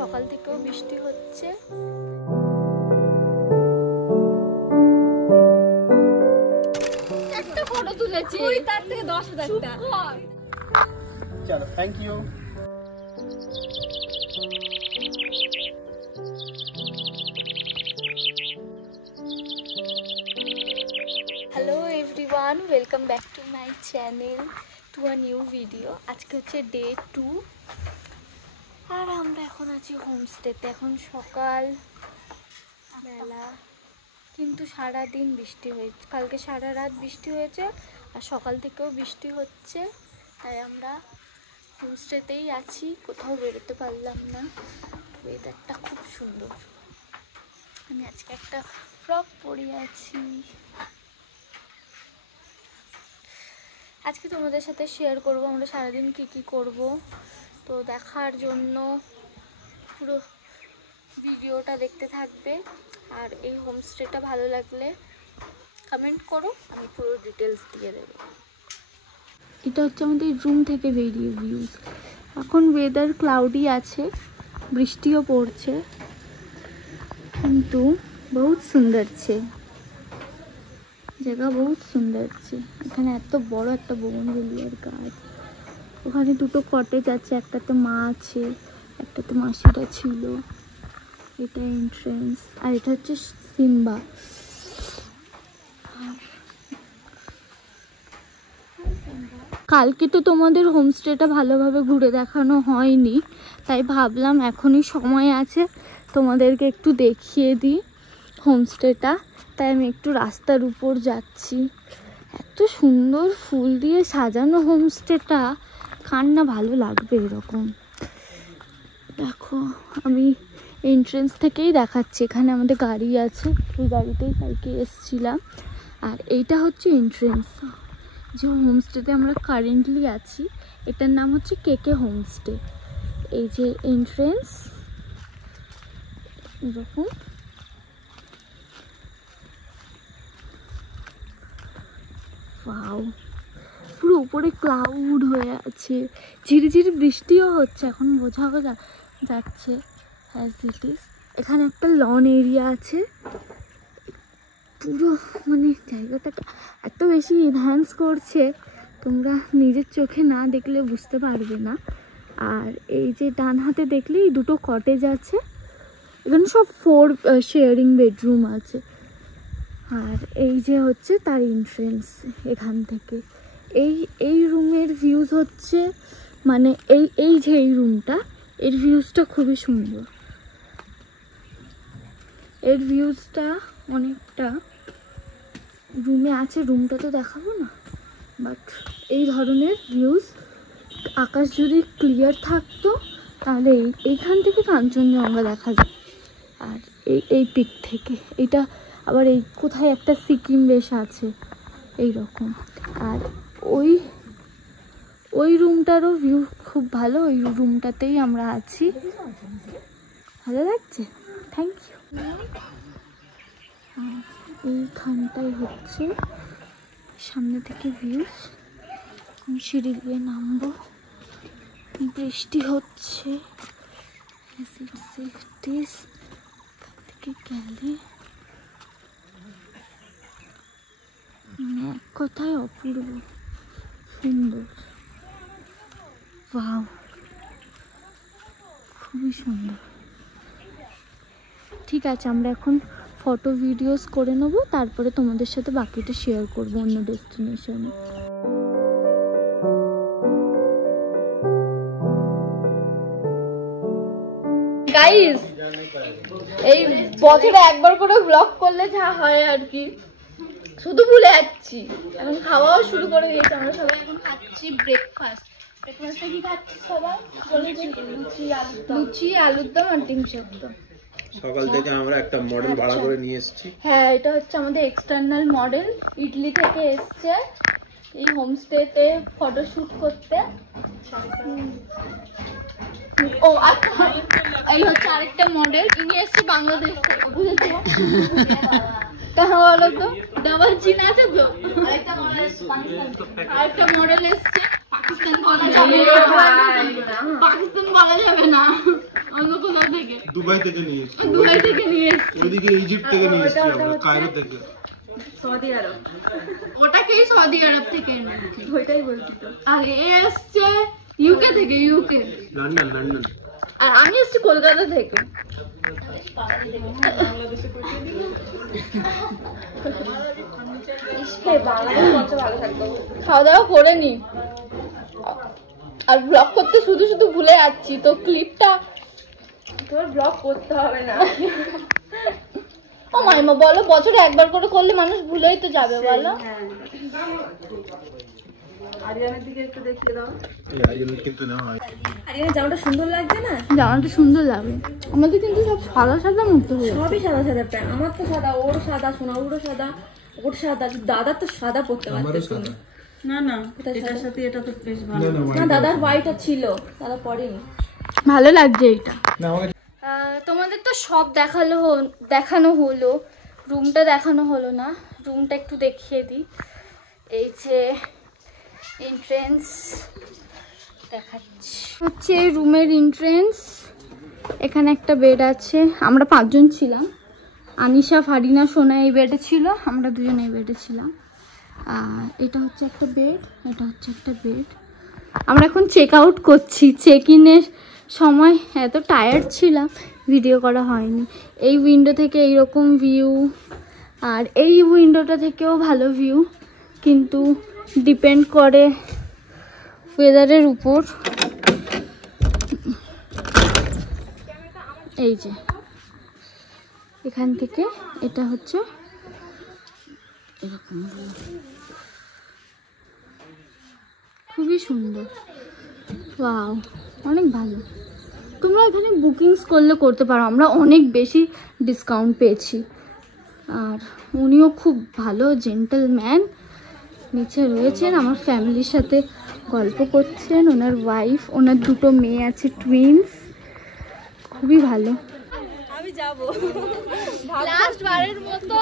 সকাল থেকেও বৃষ্টি হচ্ছে। একটা ফটো তুলেছি, ওই তার থেকে 10,000 টাকা। চলো, thank you. Hello everyone, welcome back to my channel to a new video. আজকে হচ্ছে ডে 2 আর আমরা এখন আছি হোমস্টেতে। এখন সকাল বেলা, কিন্তু সারাদিন বৃষ্টি হয়েছে। কালকে সারা রাত বৃষ্টি হয়েছে আর সকাল থেকেও বৃষ্টি হচ্ছে, তাই আমরা হোমস্টেতেই আছি, কোথাও বেরোতে পারলাম না। ওয়েদারটা খুব সুন্দর। আমি আজকে একটা ফ্রক পরে আছি। আজকে তোমাদের সাথে শেয়ার করব আমরা সারাদিন কি কি করব। তো দেখার জন্য পুরো ভিডিওটা দেখতে থাকবে। আর এই হোমস্টেটা ভালো লাগলে কমেন্ট করো, আমি পুরো ডিটেলস দিয়ে দেবো। এটা হচ্ছে আমাদের রুম থেকে বেরিয়ে ভিউজ। এখন ওয়েদার ক্লাউডি আছে, বৃষ্টিও পড়ছে, কিন্তু বহুত সুন্দর আছে জায়গা, বহুত সুন্দর আছে। এখানে এত বড় একটা বোগনভেলিয়ার গাছ, ওখানে দুটো কটেজ আছে, একটাতে মা আছে, একটাতে মাসিরা ছিল। এটা এন্ট্রেন্স, আর এটা হচ্ছে সিম্বা। কালকে তো তোমাদের হোমস্টেটা ভালোভাবে ঘুরে দেখানো হয়নি, তাই ভাবলাম এখনই সময় আছে তোমাদেরকে একটু দেখিয়ে দিই হোমস্টেটা। তাই আমি একটু রাস্তার উপর যাচ্ছি। এত সুন্দর ফুল দিয়ে সাজানো হোমস্টেটা, কার না ভালো লাগবে এরকম। দেখো, আমি এন্ট্রেন্স থেকেই দেখাচ্ছি। এখানে আমাদের গাড়ি আছে, ওই গাড়িতেই কালকে এসছিলাম। আর এইটা হচ্ছে এন্ট্রেন্স। যে হোমস্টেতে আমরা কারেন্টলি আছি, এটার নাম হচ্ছে কেকে হোমস্টে। এই যে এন্ট্রেন্স, এরকম। ওয়াও, পুরো উপরে ক্লাউড হয়ে আছে, ঝিরিঝিরি বৃষ্টিও হচ্ছে, এখন বোঝাও যাচ্ছে অ্যাজ ইট ইজ। এখানে একটা লন এরিয়া আছে, পুরো মানে জায়গাটাকে এত বেশি এনহ্যান্স করছে, তোমরা নিজের চোখে না দেখলে বুঝতে পারবে না। আর এই যে ডান হাতে দেখলেই দুটো কটেজ আছে, এখানে সব 4 শেয়ারিং বেডরুম আছে। আর এই যে হচ্ছে তার এন্ট্রেন্স। এখান থেকে এই রুমের ভিউজ হচ্ছে, মানে এই যে এই রুমটা, এর ভিউজটা খুবই সুন্দর। এর ভিউজটা অনেকটা রুমে আছে, রুমটা তো দেখাবো না, বাট এই ধরনের ভিউজ। আকাশ যদি ক্লিয়ার থাকতো তাহলে এইখান থেকে কাঞ্চনজঙ্ঘা দেখা যায়। আর এই পিক থেকে এটা আবার এই কোথায় একটা সিকিম বেশ আছে এই রকম। আর ওই রুমটারও ভিউ খুব ভালো, ওই রুমটাতেই আমরা আছি। ভালো লাগছে, থ্যাংক ইউ। এইখানটাই হচ্ছে সামনে থেকে ভিউজ। আমি সিঁড়ি দিয়ে নামবো, বৃষ্টি হচ্ছে থেকে গেলে এক কথায় অপূর্ব সুন্দর। ওয়াও, খুবই সুন্দর। ঠিক আছে, আমরা এখন ফটো ভিডিওস করে নেবো, তারপরে তোমাদের সাথে বাকিটা শেয়ার করবো অন্য ডেস্টিনেশনে। গাইস, এই বছরে একবার করে ব্লগ করলে যা হয় আর কি, শুধু ভুলে যাচ্ছি। এখন খাওয়াও শুরু করে দিয়েছি, আমরা সবাই এখন খাচ্ছি ব্রেকফাস্ট। ব্রেকফাস্টে কি খাচ্ছি সবাই? লুচি, আলুর দম আর ডিম সেদ্ধ। সকাল থেকে আমরা একটা মডেল ভাড়া করে নিয়ে এসেছি। হ্যাঁ, এটা হচ্ছে আমাদের এক্সটার্নাল মডেল, ইটালি থেকে এসছে এই হোমস্টেতে ফটোশুট করতে। ও আচ্ছা, এই হচ্ছে আরেকটা মডেল, ইনি এসছে বাংলাদেশ থেকে, বুঝেছো? তাহলে বলো তো, ডাবল চিন আছে তো? আরেকটা মডেল এসছে, পাকিস্তান বলা যাবে না, পাকিস্তান বলা যাবে না, অন্য কোথাও দুবাই থেকে নিয়ে এসেছি। দুবাই থেকে নিয়ে এসেছি। ওইদিকে ইজিপ্ট থেকে নিয়ে এসেছি আমরা, কায়রো থেকে। সৌদি আরব। ওটাকেই সৌদি আরব থেকে এনেছি। ওইটাই বলছি তো। আর এ এসছে ইউকে থেকে, ইউকে। London, London. আর আমি এসছি কলকাতা থেকে। খাওয়া দাওয়া করে নি, আর ব্লগ করতে শুধু শুধু ভুলে যাচ্ছি, তো ক্লিপটা তোর ব্লগ করতে হবে না। ও মাইমা বলো, বছরে একবার করে করলে মানুষ ভুলেই তো যাবে বলো। হ্যাঁ, আরিয়ানের দিকে একটু দেখিয়ে দাও। এই আরিয়ানের কিন্তু না হয়। আরিয়ানের জামাটা সুন্দর লাগছে না? জামাটা সুন্দর লাগে। আমাদের কিন্তু সব সাদা সাদা মতো হয়ে সবই সাদা সাদা প্যান্ট। আমার তো সাদা, ওর সাদা, সোনাউরও সাদা, ওর সাদা, দাদার তো সাদা পড়তে পারতেছে না। না এটার সাথে এটা তো বেশ ভালো। না দাদার হোয়াইট ছিল, দাদা পরেনি। ভালো লাগছে এটা। তোমাদের তো সব দেখানো হলো, রুমটা দেখানো হলো না। রুমটা একটু দেখিয়ে দিই। এই যে এন্ট্রেন্স দেখাচ্ছি, হচ্ছে রুমের এন্ট্রেন্স। এখানে একটা বেড আছে, আমরা 5 জন ছিলাম। আনিশা, ফারিনা, সোনা এই বেডে ছিল, আমরা দুজন এই বেডে ছিলাম। আর এটা হচ্ছে একটা বেড, এটা হচ্ছে একটা বেড। আমরা এখন চেক আউট করছি। চেক ইনের সময় এত টায়ার্ড ছিলাম, ভিডিও করা হয়নি। এই উইন্ডো থেকে এইরকম ভিউ, আর এই উইন্ডোটা থেকেও ভালো ভিউ, কিন্তু ডিপেন্ড করে ওয়েদারের উপর। এই যে এখান থেকে এটা হচ্ছে এরকম, খুবই সুন্দর। ওয়াও, অনেক ভালো। তোমরা এখানে বুকিংস করতে পারো, আমরা অনেক বেশি ডিসকাউন্ট পেয়েছি। আর উনিও খুব ভালো জেন্টলম্যান, নিচে রয়েছেন, আমার ফ্যামিলির সাথে গল্প করছেন। ওনার ওয়াইফ, ওনার 2 মেয়ে আছে, টুইন্স। খুবই ভালো। আমি যাবো লাস্ট বারের মতো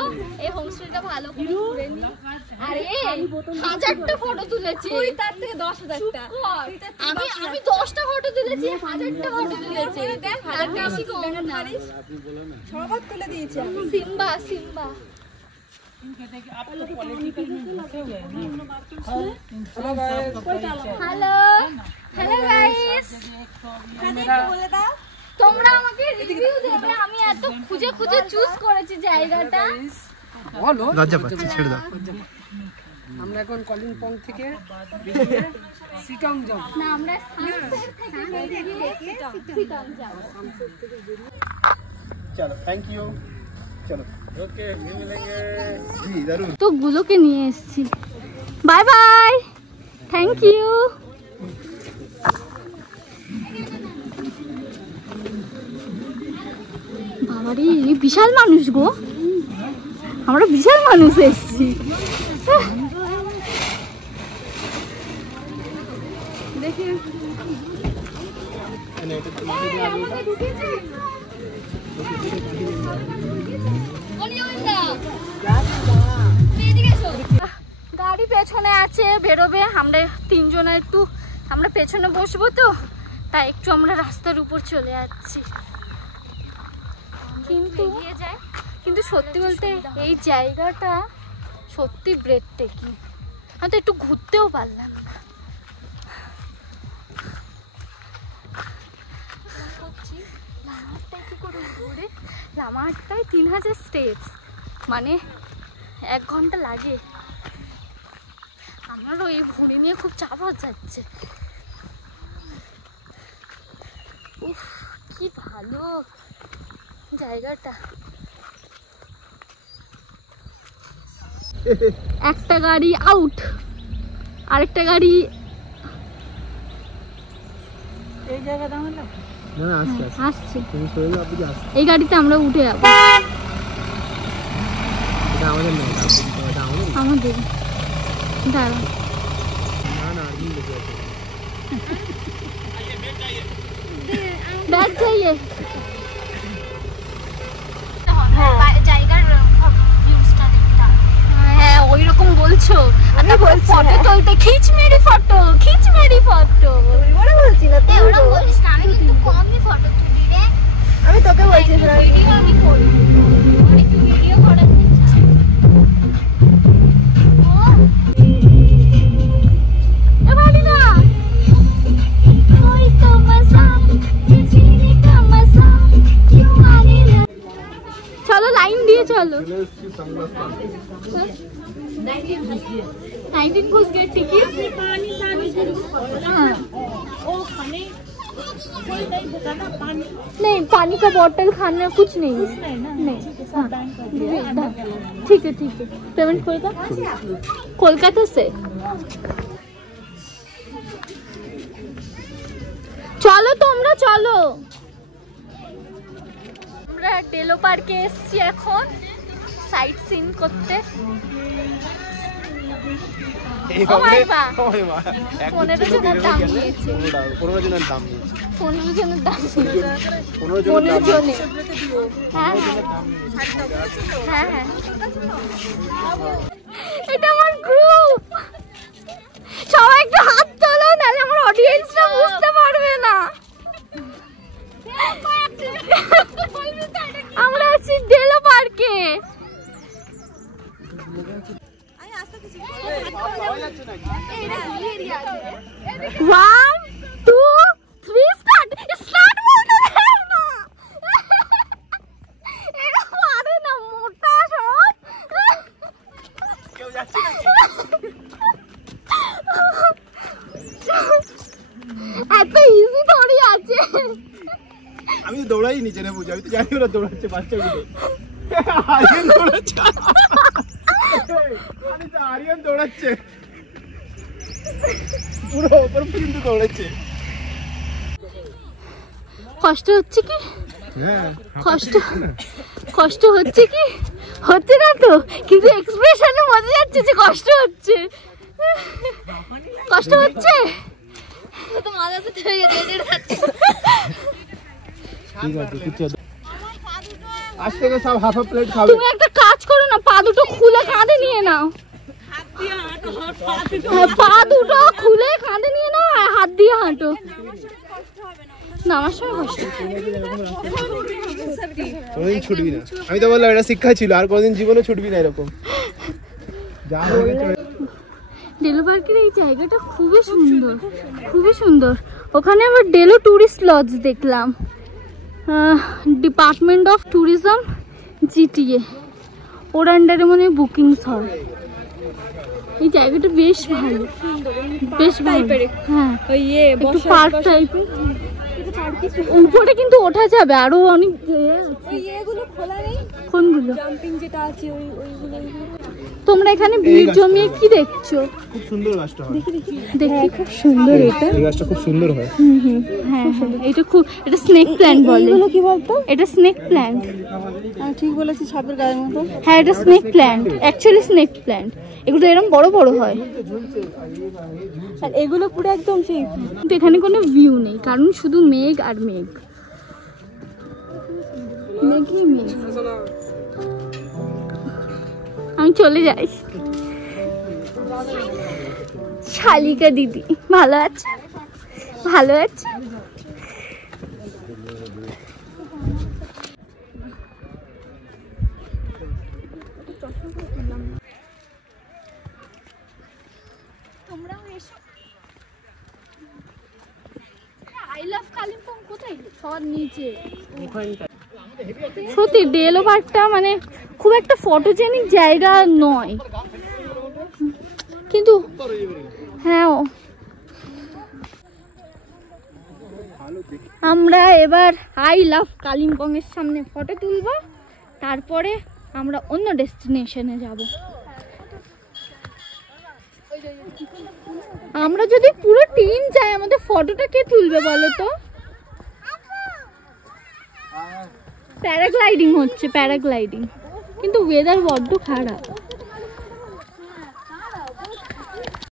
এই হোমস্টেটা ভালো করে ঘুরে নি। আরে 1000টা ফটো তুলেছি, তুই তার থেকে 10,000টা। আমি 10টা ফটো তুলেছি, 1000টা ফটো তুলেছি। দেখ 1000টা বেশি কম না, সবার তুলে দিয়েছি আমি। Simba Simba. Hello hello guys, বলে দাও তোমরা আমাকে রিভিউ দেবে। আমি এত খুঁজে খুঁজে চুজ করেছি জায়গাটা। বলো, লজ্জা পাচ্ছি, ছেড়ে দাও। আমরা এখন কলিম্পং থেকে সিটং যাব। না, আমরা সানসেট থেকে বেরিয়ে সিটং যাব। চলো, থ্যাংক ইউ। চলো, ওকে, মিলেंगे জি, দারুন। তো গুলোকে নিয়ে এসেছি। Bye bye, thank you. বাবারে, বিশাল মানুষ গো, আমরা বিশাল মানুষ এসেছি। দেখি গাড়ি পেছনে আছে, বেরোবে। আমরা 3 জনে একটু, আমরা পেছনে বসবো তো, তাই একটু আমরা রাস্তার উপর চলে যাচ্ছি। কিন্তু সত্যি বলতে এই জায়গাটা সত্যি ব্রেথ টেকিং। আমি তো একটু ঘুরতেও পারলাম না। লামারটায় কি করে ঘুরে, লামারটায় 3000 স্টেপস, মানে 1 ঘন্টা লাগে। আমারও এই ভুঁড়ি নিয়ে খুব চাপ যাচ্ছে। উফ, কি ভালো জায়গাটা। একটা গাড়ি আউট, আরেকটা গাড়ি এই জায়গা দাঁড়ালো না না, আসছে আসছে। তুমি সরে যাও, আপনি আসছে। এই গাড়িতে আমরা উঠে যাবো। এটা আমাদের না, এটা আমাদের। আমাদের দাঁড়া, না না, আর্মি দেখে আছে। ব্যাগ চাইয়ে। জায়গার ভিউজটা দেখতে। হ্যাঁ, ওই রকম বলছো। আমি বলছি ফটো তুলতে খিচ মেরি ফটো, খিচ মেরি ফটো। ওরা বলছি না, তুই ওরা বলিস না, আমি কিন্তু কমই ফটো তুলি রে। আমি তোকে 19 घुस गए टिकट नहीं, पानी का बोतल खाने में कुछ नहीं है नहीं। ठीक है पेमेंट कोलकाता से। চলো তোমরা চলো, আমরা ডেলো পার্কে এসেছি এখন সাইট সিন করতে। 15 জনের দাম নিয়েছে, 15 জনের দাম হ্যাঁ এটা আমার গ্রুপ। সবাই একটু হাত তোলো, নাহলে আমার অডিয়েন্সরা বুঝতে পারবে না। আমরা আছি ডেলো পার্কে। 1 2 3 স্টার্ট বলতে দেয় না, এটা পারে না, মোটা সব। কেউ যাচ্ছে না, এত ইজি থোড়ি আছে। আমি তো দৌড়াই নিচে না, বুঝি আমি তো জানি ওরা দৌড়াচ্ছে বাচ্চাগুলো। আরিয়ান দৌড়াচ্ছে, আরিয়ান দৌড়াচ্ছে পুরো উপর পর্যন্ত দৌড়াচ্ছে। কষ্ট হচ্ছে কি? হ্যাঁ কষ্ট হচ্ছে কি? হচ্ছে না তো, কিন্তু এক্সপ্রেশনে বোঝা যাচ্ছে যে কষ্ট হচ্ছে। কষ্ট হচ্ছে তো মাথা তো হয়ে যাচ্ছে। ঠিক আছে, কিছু আজ থেকে সব হাফ প্লেট খাবে। তুমি একটা কাজ করো না, পা দুটো খুলে কাঁধে নিয়ে নাও। পা দুটো খুলে কাঁধে নিয়ে নাও, হাত দিয়ে হাঁটো। নামার সময় কষ্ট কোনদিন ছুটবি না। আমি তো বললাম এটা শিক্ষা ছিল, আর কোনদিন জীবনে ছুটবি না এরকম। ডেলো পার্কের এই জায়গাটা খুবই সুন্দর। ওখানে আবার ডেলো টুরিস্ট লজ দেখলাম, ডিপার্টমেন্ট অফ ট্যুরিজম জিটিএ, ওর আন্ডারে মনে হয় বুকিংস হয়। এই জায়গাটা বেশ ভালো, হ্যাঁ একটু পার্ক টাইপের। উপরে কিন্তু ওঠা যাবে, আরো অনেক। কোনগুলো? তোমরা এখানে ভিড় জমিয়ে কি দেখছো? খুব সুন্দর গাছটা হয়, দেখি খুব সুন্দর। এটা এই গাছটা খুব সুন্দর হয়। হ্যাঁ এটা স্নেক প্ল্যান্ট বলে। এগুলো কি বলতো? এটা স্নেক প্ল্যান্ট। ঠিক বলেছি, সাপের গায়ের মতো। হ্যাঁ এটা snake plant, actually snake plant. এগুলো এরকম বড় হয়, আর এগুলো পুরো একদম সেই। কিন্তু এখানে কোনো ভিউ নেই, কারণ শুধু মেঘ আর মেঘ, মেঘই মেঘ। আমি চলে যাই। শালিকা দিদি ভালো আছে? তোমরাও এসো। আই লাভ কালিম্পং কোথায়? সবার নিচে। সত্যি ডেলো পার্কটা মানে খুব একটা ফটোজেনিক জায়গা নয়, কিন্তু হ্যাঁ আমরা এবার আই লাভ কালিম্পং এর সামনে ফটো তুলবো, তারপরে আমরা অন্য ডেস্টিনেশনে যাব। আমরা যদি পুরো টিম যাই, আমাদের ফটোটা কে তুলবে বলো তো? প্যারাগ্লাইডিং হচ্ছে, কিন্তু ওয়েদার বড্ড খারাপ।